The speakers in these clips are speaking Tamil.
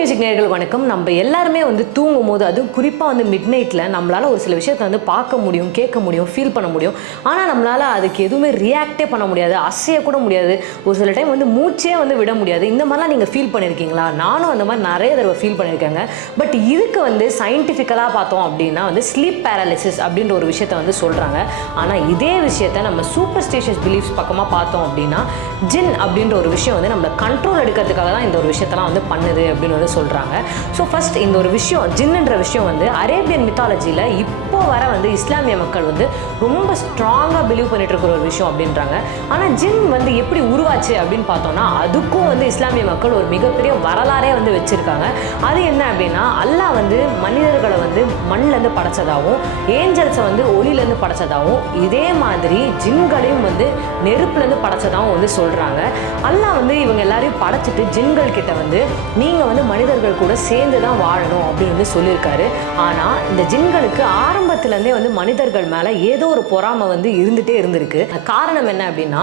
மியூசிக் நேர்கள் வணக்கம். நம்ம எல்லாருமே வந்து தூங்கும் போது அதுவும் குறிப்பாக வந்து மிட் நைட்டில் நம்மளால் ஒரு சில விஷயத்தை வந்து பார்க்க முடியும் கேட்க முடியும் ஃபீல் பண்ண முடியும். ஆனால் நம்மளால் அதுக்கு எதுவுமே ரியாக்டே பண்ண முடியாது அசைய கூட முடியாது. ஒரு சில டைம் வந்து மூச்சே வந்து விட முடியாது. இந்த மாதிரிலாம் நீங்கள் ஃபீல் பண்ணியிருக்கீங்களா நானும் அந்த மாதிரி நிறைய தடவை ஃபீல் பண்ணியிருக்கேங்க பட் இதுக்கு வந்து சயின்டிஃபிக்கலாக பார்த்தோம் அப்படின்னா வந்து ஸ்லீப் பேரலிசிஸ் அப்படின்ற ஒரு விஷயத்தை வந்து சொல்கிறாங்க ஆனால் இதே விஷயத்தை நம்ம சூப்பர் ஸ்டேஷியஸ் பிலீஃப்ஸ் பக்கமாக பார்த்தோம் அப்படின்னா ஜின் அப்படின்ற ஒரு விஷயம் வந்து நம்மளை கண்ட்ரோல் எடுக்கிறதுக்காக தான் இந்த ஒரு விஷயத்தெல்லாம் வந்து பண்ணுது அப்படின்னு சொல்கிறாங்க ஸோ ஃபஸ்ட் இந்த ஒரு விஷயம் ஜின்னுன்ற விஷயம் வந்து அரேபியன் மித்தாலஜியில் இப்போ வர வந்து இஸ்லாமிய மக்கள் வந்து ரொம்ப ஸ்ட்ராங்காக பிலீவ் பண்ணிட்டு இருக்கிற ஒரு விஷயம் அப்படின்றாங்க. ஆனால் ஜின் வந்து எப்படி உருவாச்சு அப்படின்னு பார்த்தோம்னா அதுக்கும் வந்து இஸ்லாமிய மக்கள் ஒரு மிகப்பெரிய வரலாறே வந்து வச்சுருக்காங்க. அது என்ன அப்படின்னா அல்லாஹ் வந்து மனிதர்களை வந்து மண்ணிலேருந்து படைச்சதாகவும் ஏஞ்சல்ஸை வந்து ஒளியிலேருந்து படைச்சதாகவும் இதே மாதிரி ஜின்களையும் வந்து நெருப்புலேருந்து படைச்சதாகவும் வந்து சொல்கிறாங்க அல்லாஹ் வந்து இவங்க எல்லாரையும் படைச்சிட்டு ஜின்கள் கிட்ட வந்து நீங்கள் வந்து மனிதர்கள் கூட சேர்ந்து தான் வாழணும் அப்படின்னு வந்து சொல்லியிருக்காரு. ஆனால் இந்த ஜின்களுக்கு ஆரம்ப ஆரம்பத்துலேருந்தே வந்து மனிதர்கள் மேலே ஏதோ ஒரு பொறாமை வந்து இருந்துகிட்டே இருந்திருக்கு. காரணம் என்ன அப்படின்னா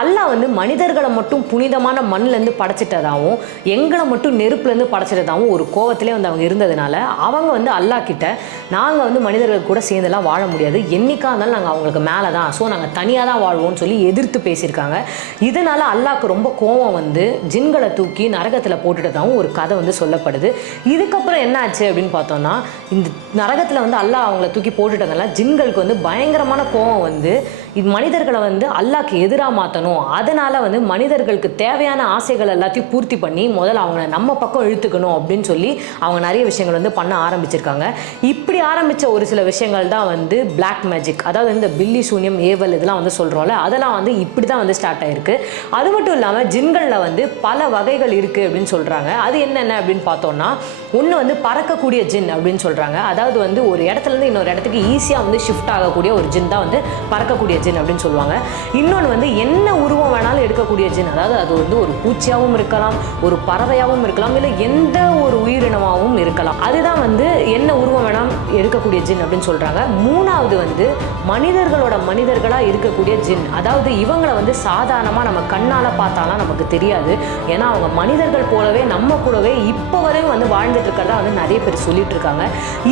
அல்லாஹ் வந்து மனிதர்களை மட்டும் புனிதமான மண்ணிலேருந்து படைச்சிட்டதாகவும் எங்களை மட்டும் நெருப்புலேருந்து படைச்சிட்டதாகவும் ஒரு கோவத்திலே வந்து அவங்க இருந்ததுனால அவங்க வந்து அல்லாஹ் கிட்ட நாங்கள் வந்து மனிதர்கள் கூட சேர்ந்தெல்லாம் வாழ முடியாது. என்னைக்கா இருந்தாலும் நாங்கள் அவங்களுக்கு மேலே தான் ஸோ நாங்கள் தனியாக தான் வாழ்வோம்னு சொல்லி எதிர்த்து பேசியிருக்காங்க. இதனால் அல்லாஹ்க்கு ரொம்ப கோவம் வந்து ஜின்களை தூக்கி நரகத்தில் போட்டுட்டதாகவும் ஒரு கதை வந்து சொல்லப்படுது. இதுக்கப்புறம் என்ன ஆச்சு அப்படின்னு பார்த்தோம்னா இந்த நரகத்தில் வந்து அல்லாஹ் அவங்கள தூக்கி போட்டுட்டதுனால ஜின்களுக்கு வந்து பயங்கரமான கோவம் வந்து இது மனிதர்களை வந்து அல்லாஹ்க்கு எதிராக மாற்றணும் அதனால் வந்து மனிதர்களுக்கு தேவையான ஆசைகள் எல்லாத்தையும் பூர்த்தி பண்ணி முதல்ல அவங்கள நம்ம பக்கம் இழுத்துக்கணும் அப்படின்னு சொல்லி அவங்க நிறைய விஷயங்கள் வந்து பண்ண ஆரம்பிச்சிருக்காங்க. இப்படி ஆரம்பித்த ஒரு சில விஷயங்கள் தான் வந்து பிளாக் மேஜிக் அதாவது இந்த பில்லி சூன்யம் ஏவல் இதெல்லாம் வந்து சொல்கிறோம்ல அதெல்லாம் வந்து இப்படி தான் வந்து ஸ்டார்ட் ஆகிருக்கு அது மட்டும் இல்லாமல் ஜின்களில் வந்து பல வகைகள் இருக்குது அப்படின்னு சொல்கிறாங்க அது என்னென்ன அப்படின்னு பார்த்தோம்னா ஒன்று வந்து பறக்கக்கூடிய ஜின் அப்படின்னு சொல்கிறாங்க அதாவது வந்து ஒரு இடத்துலேருந்து இன்னொரு இடத்துக்கு ஈஸியாக வந்து ஷிஃப்ட் ஆகக்கூடிய ஒரு ஜின் தான் வந்து பறக்கக்கூடிய ஜின் அப்படின்னு சொல்லுவாங்க. இன்னொன்று வந்து என்ன உருவம் வேணாலும் எடுக்கக்கூடிய ஜின் அதாவது அது வந்து ஒரு பூச்சியாகவும் இருக்கலாம் ஒரு பறவையாகவும் இருக்கலாம் இல்லை எந்த ஒரு உயிரினமாகவும் இருக்கலாம். அதுதான் வந்து என்ன உருவம் வேணாலும் எடுக்கக்கூடிய ஜின் அப்படின்னு சொல்கிறாங்க மூணாவது வந்து மனிதர்களோட மனிதர்களாக இருக்கக்கூடிய ஜின். அதாவது இவங்களை வந்து சாதாரணமாக நம்ம கண்ணால் பார்த்தாலாம் நமக்கு தெரியாது. ஏன்னா அவங்க மனிதர்கள் போலவே நம்ம கூடவே இப்போ வரையும் வாழ்ந்துட்டு இருக்கிறதா வந்து நிறைய பேர் சொல்லிட்டு இருக்காங்க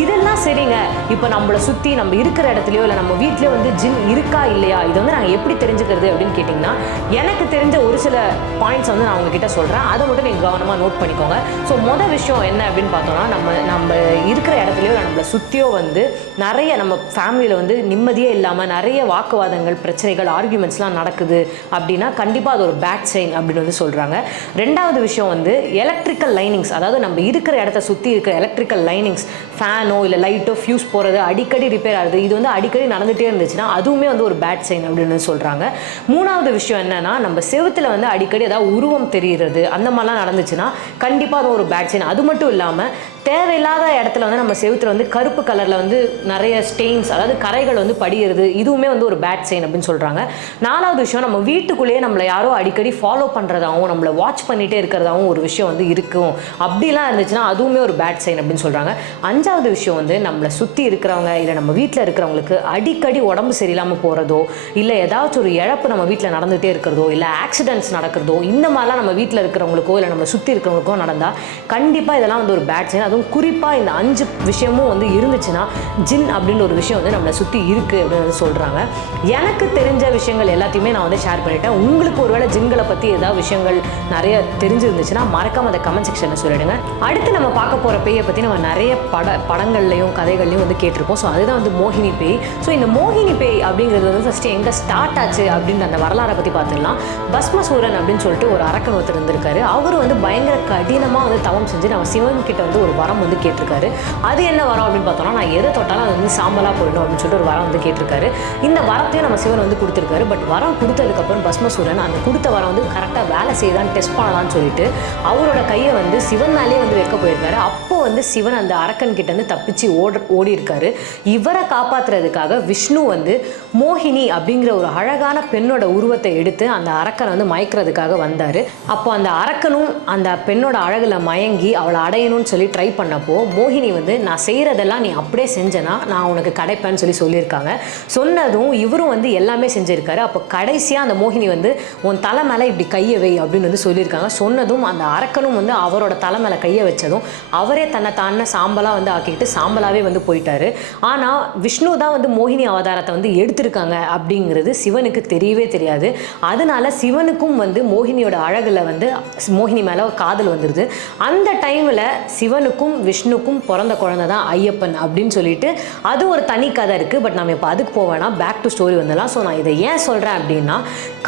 இதெல்லாம் சரிங்க. இப்போ நம்மளை சுற்றி நம்ம இருக்கிற இடத்துலையோ இல்லை நம்ம வீட்லேயோ வந்து ஜின் இருக்கா இல்லையா? இதை வந்து நாங்கள் எப்படி தெரிஞ்சுக்கிறது அப்படின்னு கேட்டிங்கன்னா எனக்கு தெரிஞ்ச ஒரு சில பாயிண்ட்ஸ் வந்து நான் உங்ககிட்ட சொல்கிறேன் அதை மட்டும் நீங்கள் கவனமாக நோட் பண்ணிக்கோங்க. ஸோ மொதல் விஷயம் என்ன அப்படின்னு பார்த்தோம்னா நம்ம நம்ம இருக்கிற இடத்துலையோ இல்லை நம்மளை சுற்றியோ வந்து நிறைய நம்ம ஃபேமிலியில் வந்து நிம்மதியே இல்லாமல் நிறைய வாக்குவாதங்கள் பிரச்சனைகள் ஆர்குமெண்ட்ஸ்லாம் நடக்குது அப்படின்னா கண்டிப்பாக அது ஒரு பேட் சைன் அப்படின்னு வந்து சொல்கிறாங்க ரெண்டாவது விஷயம் வந்து எலக்ட்ரிக்கல் லைனிங்ஸ் அதாவது நம்ம இருக்கிற இருக்கிற இடத்த சுற்றி இருக்கிற எலக்ட்ரிக்கல் லைனிங்ஸ் ஃபேனோ இல்லை லைட்டோ ஃபியூஸ் போகிறது அடிக்கடி ரிப்பேர் ஆகுது. இது வந்து அடிக்கடி நடந்துகிட்டே இருந்துச்சுன்னா அதுவுமே வந்து ஒரு பேட் சைன் அப்படின்னு சொல்கிறாங்க மூணாவது விஷயம் என்னன்னா நம்ம செவுத்துல வந்து அடிக்கடி ஏதாவது உருவம் தெரிகிறது அந்த மாதிரிலாம் நடந்துச்சுன்னா கண்டிப்பாக அது ஒரு பேட் சைன் அது மட்டும் இல்லாமல் தேவையில்லாத இடத்துல வந்து நம்ம செவுத்துல வந்து கருப்பு கலரில் வந்து நிறைய ஸ்டெயின்ஸ் அதாவது கரைகள் வந்து படிகிறது இதுவுமே வந்து ஒரு பேட் சைன் அப்படின்னு சொல்கிறாங்க நாலாவது விஷயம் நம்ம வீட்டுக்குள்ளேயே நம்மளை யாரோ அடிக்கடி ஃபாலோ பண்ணுறதாகவும் நம்மளை வாட்ச் பண்ணிகிட்டே இருக்கிறதாகவும் ஒரு விஷயம் வந்து இருக்கும். அப்படிலாம் இருந்துச்சுன்னா அதுவுமே ஒரு பேட் சைன் அப்படின்னு சொல்கிறாங்க அஞ்சாவது விஷயம் வந்து நம்மளை சுற்றி இருக்கிறவங்க இல்லை நம்ம வீட்டில் இருக்கிறவங்களுக்கு அடிக்கடி உடம்பு சரியில்லாமல் போகிறதோ இல்லை ஏதாச்சும் ஒரு இழப்பு நம்ம வீட்டில் நடந்துகிட்டே இருக்கிறதோ இல்லை ஆக்சிடென்ட்ஸ் நடக்கிறதோ இந்த மாதிரிலாம் நம்ம வீட்டில் இருக்கிறவங்களுக்கோ இல்லை நம்மளை சுற்றி இருக்கிறவங்களுக்கோ நடந்தால் கண்டிப்பாக இதெல்லாம் வந்து ஒரு பேட் சைன் அதுவும் குறிப்பாக இந்த அஞ்சு விஷயமும் வந்து இருந்துச்சுன்னா ஜின் அப்படின்ற ஒரு விஷயம் வந்து நம்மளை சுற்றி இருக்குது அப்படின்னு வந்து சொல்கிறாங்க எனக்கு தெரிஞ்ச விஷயங்கள் எல்லாத்தையுமே நான் வந்து ஷேர் பண்ணிட்டேன். உங்களுக்கு ஒருவேளை ஜின்களை பற்றி ஏதாவது விஷயங்கள் நிறைய தெரிஞ்சிருந்துச்சுன்னா மறக்காம அதை கமெண்ட் செக்ஷனில் சொல்லிடுங்க. அடுத்து நம்ம பார்க்க போகிற பேயை பற்றி நம்ம நிறைய பட படங்கள்லையும் கதைகள்லையும் வந்து கேட்டிருப்போம். ஸோ அதுதான் வந்து மோகினி பேய். ஸோ இந்த மோகினி பேய் அப்படிங்கிறது வந்து ஃபஸ்ட்டு எங்கே ஸ்டார்ட் ஆச்சு அப்படின்ற அந்த வரலாறை பற்றி பார்த்துடலாம். பஸ்மசூரன் அப்படின்னு சொல்லிட்டு ஒரு அரக்கன் ஒருத்தர் இருந்திருக்காரு. அவர் வந்து பயங்கர கடினமாக வந்து தவம் செஞ்சு நம்ம சிவன் கிட்ட வந்து ஒரு வரம் வந்து கேட்டிருக்காரு. அது என்ன வரம் அப்படின்னு பார்த்தோம்னா நான் எதை தொட்டாலும் அது வந்து சாம்பலாக போயிடும் அப்படின்னு சொல்லிட்டு ஒரு வரம் வந்து கேட்டிருக்காரு. இந்த வரத்தையும் நம்ம சிவன் வந்து கொடுத்துருக்காரு. பட் வரம் கொடுத்ததுக்கப்புறம் பஸ்மசூரன் அந்த கொடுத்த வரம் வந்து கரெக்டாக வேலை செய்யுதான்னு டெஸ்ட் பண்ணலாம்னு சொல்லிட்டு அவரோட கையை வந்து சிவன் மேலேயே வந்து வைக்க போயிருக்காரு. அப்போ வந்து சிவன் அந்த அரக்கன் கிட்டேருந்து தப்பிச்சு ஓட ஓடி இருக்காரு இவரை காப்பாத்துறதுக்காக விஷ்ணு வந்து மோகினி அப்படிங்கிற ஒரு அழகான பெண்ணோட உருவத்தை எடுத்து அந்த அரக்கனை வந்து மயக்கிறதுக்காக வந்தார். அப்போ அந்த அரக்கனும் அந்த பெண்ணோட அழகுல மயங்கி அவளை அடையணும்னு சொல்லி ட்ரை பண்ணப்போ மோகினி வந்து நான் செய்கிறதெல்லாம் நீ அப்படியே செஞ்சனா நான் உனக்கு கிடைப்பேன்னு சொல்லி சொல்லியிருக்காங்க. சொன்னதும் இவரும் வந்து எல்லாமே செஞ்சிருக்காரு. அப்போ கடைசியாக அந்த மோகினி வந்து உன் தலை மேலே இப்படி கையை வை அப்படின்னு வந்து சொல்லியிருக்காங்க. சொன்னதும் அந்த அரக்கனும் வந்து அவரோட தலை மேலே கையை வச்சதும் அவரே தன்னை தானே சாம்பலாக வந்து ஆக்கிக்கிட்டு சாம்பலாகவே வந்து போயிட்டாரு. ஆனால் விஷ்ணு தான் வந்து மோகினி அவதாரத்தை வந்து எடுத்திருக்காங்க அப்படிங்கிறது சிவனுக்கு தெரியவே தெரியாது. அதனால சிவனுக்கும் வந்து மோகினியோட அழகில் வந்து மோகினி மேலே காதல் வந்துடுது அந்த டைமில் சிவனுக்கும் விஷ்ணுக்கும் பிறந்த குழந்தை தான் ஐயப்பன் அப்படின்னு சொல்லிட்டு அது ஒரு தனி கதை இருக்குது பட் நம்ம இப்போ அதுக்கு போவேனா பேக் டு ஸ்டோரி வந்துடலாம். ஸோ நான் இதை ஏன் சொல்கிறேன் அப்படின்னா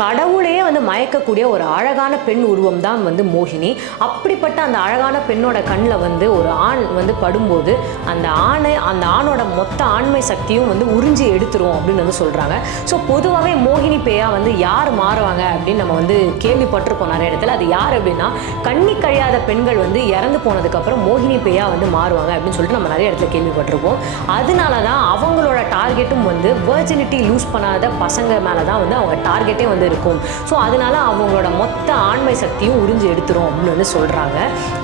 கடவுளையே வந்து மயக்கக்கூடிய ஒரு அழகான பெண் உருவம் தான் வந்து மோகினி. அப்படிப்பட்ட அந்த அழகான பெண்ணோட கண்ணில் வந்து ஒரு ஆண் வந்து படும்போது அந்த ஆணை அந்த ஆணோட மொத்த ஆண்மை சக்தியும் வந்து உறிஞ்சி எடுத்துரும் அப்படின்னு வந்து சொல்கிறாங்க ஸோ பொதுவாகவே மோகினி பேயா வந்து யார் மாறுவாங்க அப்படின்னு நம்ம வந்து கேள்விப்பட்டிருப்போம் நிறைய இடத்துல. அது யார் அப்படின்னா கண்ணி கழியாத பெண்கள் வந்து இறந்து போனதுக்கப்புறம் மோகினி பேயா வந்து மாறுவாங்க அப்படின்னு சொல்லிட்டு நம்ம நிறைய இடத்துல கேள்விப்பட்டிருப்போம். அதனால தான் அவங்களோட டார்கெட்டும் வந்து வேர்ஜினிட்டி லூஸ் பண்ணாத பசங்க மேலே தான் வந்து அவங்க டார்கெட்டே வந்து இருக்கும். ஸோ அதனால அவங்களோட மொத்த ஆண்மை சக்தியும் உறிஞ்சி எடுத்துரும் அப்படின்னு வந்து சொல்கிறாங்க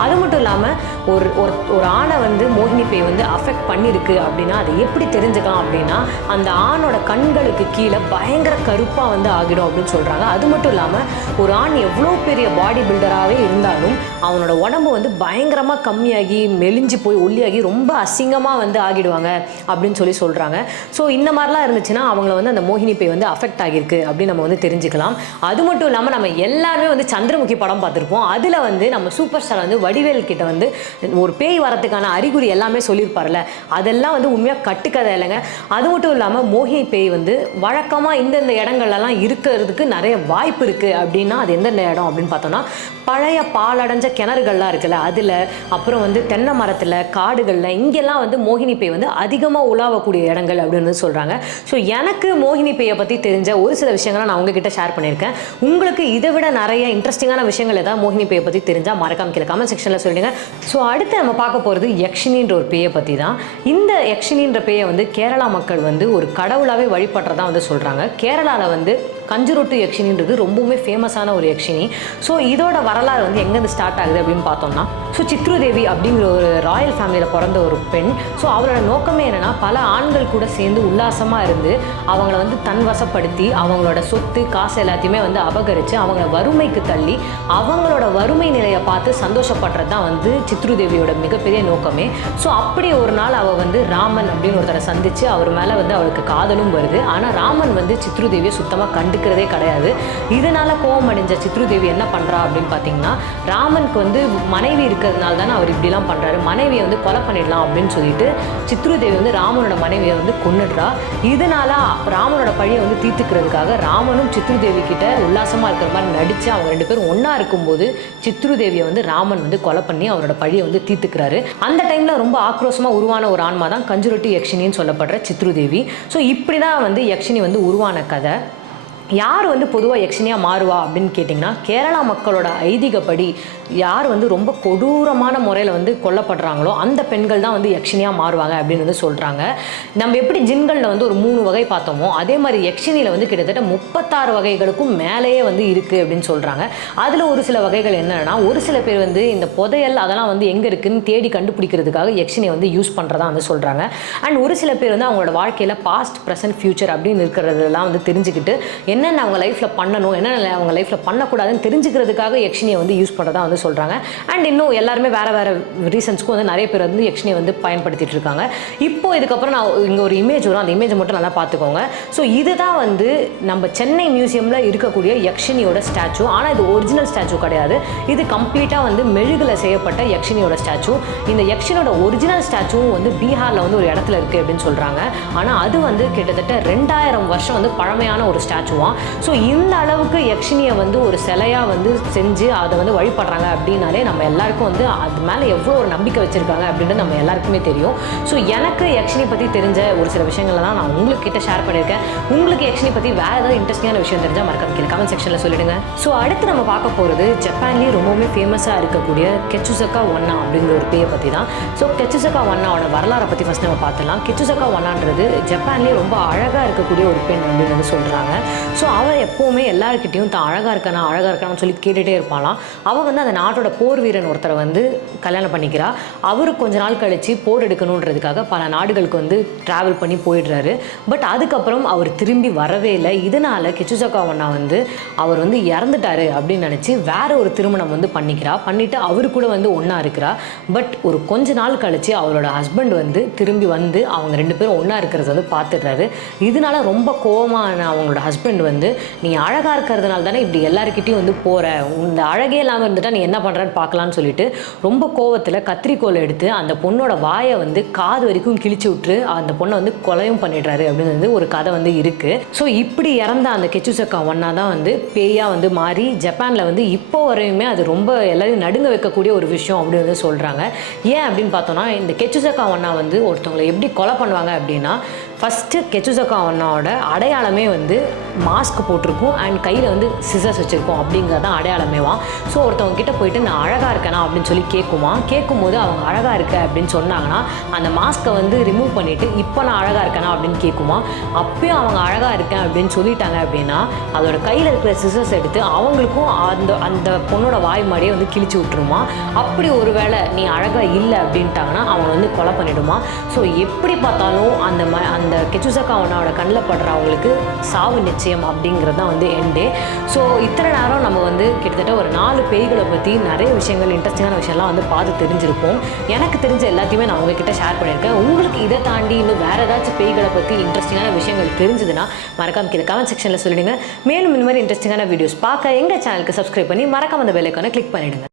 அது மட்டும் இல்லாமல் ஒரு ஒரு ஒரு ஆணை வந்து மோகினி பேய் வந்து அஃபெக்ட் பண்ணியிருக்கு அப்படின்னா அதை எப்படி தெரிஞ்சுக்கலாம் அப்படின்னா அந்த ஆணோட கண்களுக்கு கீழே பயங்கர கருப்பாக வந்து ஆகிடும் அப்படின்னு சொல்கிறாங்க அது மட்டும் இல்லாமல் ஒரு ஆண் எவ்வளோ பெரிய பாடி பில்டராகவே இருந்தாலும் அவனோட உடம்பு வந்து பயங்கரமாக கம்மியாகி மெலிஞ்சு போய் ஒல்லியாகி ரொம்ப அசிங்கமாக வந்து ஆகிடுவாங்க அப்படின்னு சொல்லி சொல்கிறாங்க ஸோ இந்த மாதிரிலாம் இருந்துச்சுன்னா அவங்கள வந்து அந்த மோகினி பேய் வந்து அஃபெக்ட் ஆகியிருக்கு அப்படின்னு நம்ம வந்து தெரிஞ்சுக்கலாம். அது மட்டும் இல்லாமல் நம்ம எல்லாருமே வந்து சந்திரமுகி படம் பார்த்துருப்போம். அதில் வந்து நம்ம சூப்பர் ஸ்டார் வந்து வடிவேல் கிட்ட வந்து ஒரு பேய் வரத்துக்கான அறிகுறி எல்லாமே சொல்லியிருப்பார்ல அதெல்லாம் வந்து உண்மையாக கட்டுக்கதை இல்லைங்க. அது மட்டும் இல்லாமல் மோகினி பேய் வந்து வழக்கமாக இந்தந்த இடங்கள்லாம் இருக்கிறதுக்கு நிறைய வாய்ப்பு இருக்குது அப்படின்னா அது எந்தெந்த இடம் அப்படின்னு பார்த்தோம்னா பழைய பாலடைஞ்ச கிணறுகள்லாம் இருக்குல்ல அதில் அப்புறம் வந்து தென்னை மரத்தில் காடுகளில் இங்கெல்லாம் வந்து மோகினி பேய் வந்து அதிகமாக உலாவக்கூடிய இடங்கள் அப்படின்னு சொல்கிறாங்க ஸோ எனக்கு மோகினி பேயை பற்றி தெரிஞ்ச ஒரு சில விஷயங்களை நான் உங்ககிட்ட ஷேர் பண்ணியிருக்கேன். உங்களுக்கு இதை விட நிறைய இன்ட்ரெஸ்டிங்கான விஷயங்கள் ஏதாவது மோகினி பேயை பற்றி தெரிஞ்சால் மறக்காம கீழே கமெண்ட் செக்ஷனில் சொல்லிடுங்க. ஸோ அடுத்து நம்ம பார்க்க போகிறது யக்ஷினின்ற ஒரு பேயை பற்றி தான் இந்த யக்ஷினின்ற பேயை வந்து கேரளா மக்கள் வந்து ஒரு கடவுளாகவே வழிபடுறதா வந்து சொல்கிறாங்க கேரளாவில் வந்து கஞ்சுரொட்டு யக்ஷினின்றது ரொம்பவுமே ஃபேமஸான ஒரு யக்ஷினி. ஸோ இதோட வரலாறு வந்து எங்கேருந்து ஸ்டார்ட் ஆகுது அப்படின்னு பார்த்தோம்னா ஸோ சித்ருதேவி அப்படிங்கிற ஒரு ராயல் ஃபேமிலியில் பிறந்த ஒரு பெண். ஸோ அவரோட நோக்கமே என்னென்னா பல ஆண்கள் கூட சேர்ந்து உல்லாசமாக இருந்து அவங்கள வந்து தன் வசப்படுத்தி அவங்களோட சொத்து காசு எல்லாத்தையுமே வந்து அபகரித்து அவங்கள வறுமைக்கு தள்ளி அவங்களோட வறுமை நிலையை பார்த்து சந்தோஷப்படுறது தான் வந்து சித்ருதேவியோட மிகப்பெரிய நோக்கமே. ஸோ அப்படி ஒரு நாள் அவள் வந்து ராமன் அப்படின்னு ஒருத்தரை சந்தித்து அவர் மேலே வந்து அவளுக்கு காதலும் வருது. ஆனால் ராமன் வந்து சித்ருதேவியை சுத்தமாக கண்டுக்கிறதே கிடையாது. இதனால் கோபம் அடைஞ்ச சித்ருதேவி என்ன பண்ணுறா அப்படின்னு பார்த்தீங்கன்னா ராமனுக்கு வந்து மனைவி இருக்கிறதுனால தானே அவர் இப்படிலாம் பண்ணுறாரு மனைவியை வந்து கொலை பண்ணிடலாம் அப்படின்னு சொல்லிட்டு சித்ருதேவி வந்து ராமனோட மனைவியை வந்து கொண்டுடுறா இதனால ராமனோட பழியை வந்து தீர்த்துக்கிறதுக்காக ராமனும் சித்ருதேவி கிட்ட உல்லாசமாக இருக்கிற மாதிரி நடித்து அவங்க ரெண்டு பேரும் ஒன்றா இருக்கும்போது சித்ருதேவியை வந்து ராமன் வந்து கொலை பண்ணி அவரோட பழியை வந்து தீர்த்துக்கிறாரு. அந்த டைமில் ரொம்ப ஆக்ரோஷமாக உருவான ஒரு ஆன்மா தான் கஞ்சுரொட்டி யக்ஷினின்னு சொல்லப்படுற சித்ருதேவி. ஸோ இப்படி தான் வந்து யக்ஷினி வந்து உருவான கதை. யார் வந்து பொதுவாக யக்ஷினியாக மாறுவா அப்படின்னு கேட்டிங்கன்னா கேரளா மக்களோட ஐதீகப்படி யார் வந்து ரொம்ப கொடூரமான முறையில் வந்து கொல்லப்படுறாங்களோ அந்த பெண்கள் தான் வந்து யக்ஷினியாக மாறுவாங்க அப்படின்னு வந்து சொல்கிறாங்க நம்ம எப்படி ஜின்களில் வந்து ஒரு மூணு வகை பார்த்தோமோ அதே மாதிரி யக்ஷினியில் வந்து கிட்டத்தட்ட முப்பத்தாறு வகைகளுக்கும் மேலேயே வந்து இருக்குது அப்படின்னு சொல்கிறாங்க அதில் ஒரு சில வகைகள் என்னென்னா ஒரு சில பேர் வந்து இந்த புதையல் அதெல்லாம் வந்து எங்கே இருக்குன்னு தேடி கண்டுபிடிக்கிறதுக்காக யக்ஷினியை வந்து யூஸ் பண்ணுறதா வந்து சொல்கிறாங்க அண்ட் ஒரு சில பேர் வந்து அவங்களோட வாழ்க்கையில் பாஸ்ட் ப்ரெசன்ட் ஃபியூச்சர் அப்படின்னு இருக்கிறதெல்லாம் வந்து தெரிஞ்சுக்கிட்டு என்னென்ன அவங்க லைஃப்பில் பண்ணணும் என்னென்ன அவங்க லைஃப்பில் பண்ணக்கூடாதுன்னு தெரிஞ்சுக்கிறதுக்காக யக்ஷினியை வந்து யூஸ் பண்ணுறதா வந்து சொல்கிறாங்க அண்ட் இன்னும் எல்லாருமே வேறு வேறு ரீசன்ஸ்க்கும் வந்து நிறைய பேர் வந்து எக்ஷனியை வந்து பயன்படுத்திட்டு இருக்காங்க. இப்போ இதுக்கப்புறம் நான் இங்கே ஒரு இமேஜ் வரும். அந்த இமேஜை மட்டும் நல்லா பார்த்துக்கோங்க. ஸோ இதுதான் வந்து நம்ம சென்னை மியூசியமில் இருக்கக்கூடிய யக்ஷினியோட ஸ்டாச்சு ஆனால் இது ஒரிஜினல் ஸ்டாச்சு கிடையாது. இது கம்ப்ளீட்டாக வந்து மெழுகில் செய்யப்பட்ட யக்ஷினியோட ஸ்டாச்சு இந்த யக்ஷினோட ஒரிஜினல் ஸ்டாச்சுவும் வந்து பீகாரில் வந்து ஒரு இடத்துல இருக்குது அப்படின்னு சொல்கிறாங்க ஆனால் அது வந்து கிட்டத்தட்ட ரெண்டாயிரம் வருஷம் வந்து பழமையான ஒரு ஸ்டாச்சுவான் ஸோ இந்த அளவுக்கு யக்ஷினியை வந்து ஒரு சிலையாக வந்து செஞ்சு அதை வந்து வழிபடுறாங்க பண்ணுறாங்க அப்படின்னாலே நம்ம எல்லாருக்கும் வந்து அது மேலே எவ்வளோ ஒரு நம்பிக்கை வச்சுருக்காங்க அப்படின்றது நம்ம எல்லாருக்குமே தெரியும். ஸோ எனக்கு யக்ஷினி பற்றி தெரிஞ்ச ஒரு சில விஷயங்களை தான் நான் உங்கள்கிட்ட ஷேர் பண்ணியிருக்கேன். உங்களுக்கு யக்ஷினி பற்றி வேறு ஏதாவது இன்ட்ரெஸ்டிங்கான விஷயம் தெரிஞ்சால் மறக்காம கீழே கமெண்ட் செக்ஷனில் சொல்லிடுங்க. ஸோ அடுத்து நம்ம பார்க்க போகிறது ஜப்பான்லேயே ரொம்பவுமே ஃபேமஸாக இருக்கக்கூடிய கெச்சுசக்கா ஒன்னா அப்படிங்கிற ஒரு பேயை பற்றி தான். ஸோ கெச்சுசக்கா ஒன்னாவோட வரலாறை பற்றி ஃபஸ்ட் நம்ம பார்த்துலாம் கெச்சுசக்கா ஒன்னான்றது ஜப்பான்லேயே ரொம்ப அழகாக இருக்கக்கூடிய ஒரு பெண் அப்படின்னு வந்து சொல்கிறாங்க ஸோ அவள் எப்போவுமே எல்லாருக்கிட்டையும் தான் அழகாக இருக்கானா அழகாக இருக்கான்னு சொல்லி கேட்டுகிட்டே இருப்பாளாம். அவள் வந்து அந்த நாட்டோட போர் வீரன் ஒருத்தரை வந்து கல்யாணம் பண்ணிக்கிறா. அவர் கொஞ்ச நாள் கழித்து போர் எடுக்கணுன்றதுக்காக பல நாடுகளுக்கு வந்து ட்ராவல் பண்ணி போயிடுறாரு. பட் அதுக்கப்புறம் அவர் திரும்பி வரவே இல்லை. இதனால் கிச்சுசக்கா வந்து அவர் வந்து இறந்துட்டாரு அப்படின்னு நினச்சி வேற ஒரு திருமணம் வந்து பண்ணிக்கிறா. பண்ணிவிட்டு அவரு கூட வந்து ஒன்றா இருக்கிறா. பட் ஒரு கொஞ்ச நாள் கழித்து அவரோட ஹஸ்பண்ட் வந்து திரும்பி வந்து அவங்க ரெண்டு பேரும் ஒன்றா இருக்கிறத வந்து பார்த்துடுறாரு. இதனால ரொம்ப கோவமான அவங்களோட ஹஸ்பண்ட் வந்து நீ அழகாக இருக்கிறதுனால தானே இப்படி எல்லாருக்கிட்டையும் வந்து போகிற இந்த அழகே இல்லாமல் இருந்துட்டா நீ என்ன பண்ணுறான்னு பார்க்கலான்னு சொல்லிட்டு ரொம்ப கோவத்தில் கத்திரிக்கோல் எடுத்து அந்த பொண்ணோட வாயை வந்து காது வரைக்கும் கிழிச்சு விட்டு அந்த பொண்ணை வந்து கொலையும் பண்ணிடுறாரு அப்படின்னு வந்து ஒரு கதை வந்து இருக்குது ஸோ இப்படி இறந்த அந்த கெச்சுசக்கா ஒன்னா தான் வந்து பேயாக வந்து மாறி ஜப்பானில் வந்து இப்போ வரையுமே அது ரொம்ப எல்லாரையும் நடுங்க வைக்கக்கூடிய ஒரு விஷயம் அப்படின்னு வந்து சொல்கிறாங்க ஏன் அப்படின்னு பார்த்தோன்னா இந்த கெச்சுசக்கா ஒன்னா வந்து ஒருத்தவங்களை எப்படி கொலை பண்ணுவாங்க அப்படின்னா ஃபஸ்ட்டு கெச்சுசக்கா அடையாளமே வந்து மாஸ்க் போட்டிருக்கும் அண்ட் கையில் வந்து சிசர்ஸ் வச்சுருக்கோம் அப்படிங்கிறது தான் அடையாளமேவா? ஸோ ஒருத்தவங்க கிட்ட போயிட்டு நான் அழகாக இருக்கேனா? அப்படின்னு சொல்லி கேட்குமா? கேட்கும்போது அவங்க அழகாக இருக்க அப்படின்னு சொன்னாங்கன்னா அந்த மாஸ்க்கை வந்து ரிமூவ் பண்ணிவிட்டு இப்போ நான் அழகாக இருக்கேனா? அப்படின்னு கேட்குமா? அப்பயும் அவங்க அழகாக இருக்கேன் அப்படின்னு சொல்லிட்டாங்க அப்படின்னா அதோட கையில் இருக்கிற சிசர்ஸ் எடுத்து அவங்களுக்கும் அந்த அந்த பொண்ணோட வாய் மாடியே வந்து கிழிச்சு விட்டுருமா? அப்படி ஒரு வேளை நீ அழகாக இல்லை அப்படின்ட்டாங்கன்னா அவனை வந்து கொலை பண்ணிவிடுமா ஸோ எப்படி பார்த்தாலும் அந்த ம அந்த கெச்சுசக்கா அவனோட கண்ணில் படுற அவங்களுக்கு சாவு நிச்சயம் அப்படிங்கிறது தான் வந்து எண்டே ஸோ இத்தனை நேரம் நம்ம வந்து கிட்டத்தட்ட ஒரு நாலு பேய்களை பற்றி நிறைய விஷயங்கள் இன்ட்ரெஸ்டிங்கான விஷயம்லாம் வந்து பார்த்து தெரிஞ்சிருப்போம். எனக்கு தெரிஞ்ச எல்லாத்தையுமே நான் உங்ககிட்ட ஷேர் பண்ணியிருக்கேன். உங்களுக்கு இதை தாண்டி இன்னும் வேறு ஏதாச்சும் பேய்களை பற்றி இன்ட்ரெஸ்டிங்கான விஷயங்கள் தெரிஞ்சதுன்னா மறக்காம கீழே கமெண்ட் செக்ஷனில் சொல்லிடுங்க. மேலும் இந்த மாதிரி இன்ட்ரெஸ்டிங்கான வீடியோஸ் பார்க்க எங்கள் சேனலுக்கு சப்ஸ்கிரைப் பண்ணி மறக்காம அந்த பெல்லைக்கான கிளிக் பண்ணிவிடுங்க